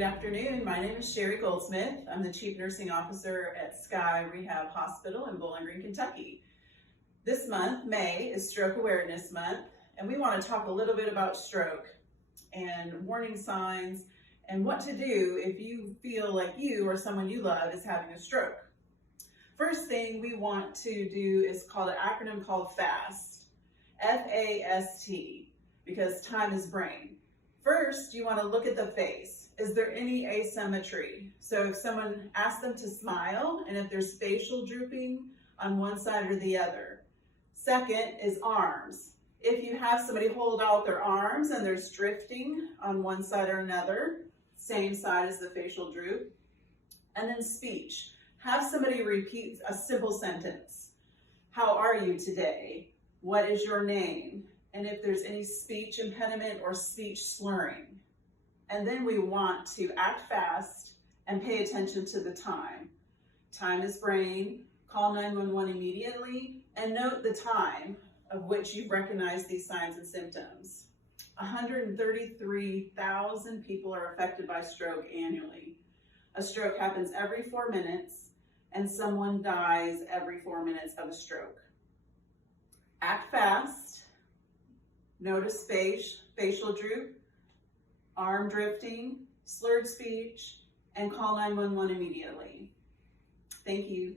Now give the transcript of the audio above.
Good afternoon. My name is Sherry Goldsmith. I'm the Chief Nursing Officer at Sky Rehab Hospital in Bowling Green, Kentucky. This month, May, is Stroke Awareness Month, and we want to talk a little bit about stroke and warning signs and what to do if you feel like you or someone you love is having a stroke. First thing we want to do is called an acronym called FAST, F-A-S-T, because time is brain. First, you want to look at the face. Is there any asymmetry? So if someone asks them to smile and if there's facial drooping on one side or the other. Second is arms. If you have somebody hold out their arms and there's drifting on one side or another, same side as the facial droop. And then speech. Have somebody repeat a simple sentence. How are you today? What is your name? And if there's any speech impediment or speech slurring. And then we want to act fast and pay attention to the time. Time is brain. Call 911 immediately and note the time of which you recognize these signs and symptoms. 133,000 people are affected by stroke annually. A stroke happens every 4 minutes and someone dies every 4 minutes of a stroke. Act fast. Notice facial droop, arm drifting, slurred speech, and call 911 immediately. Thank you.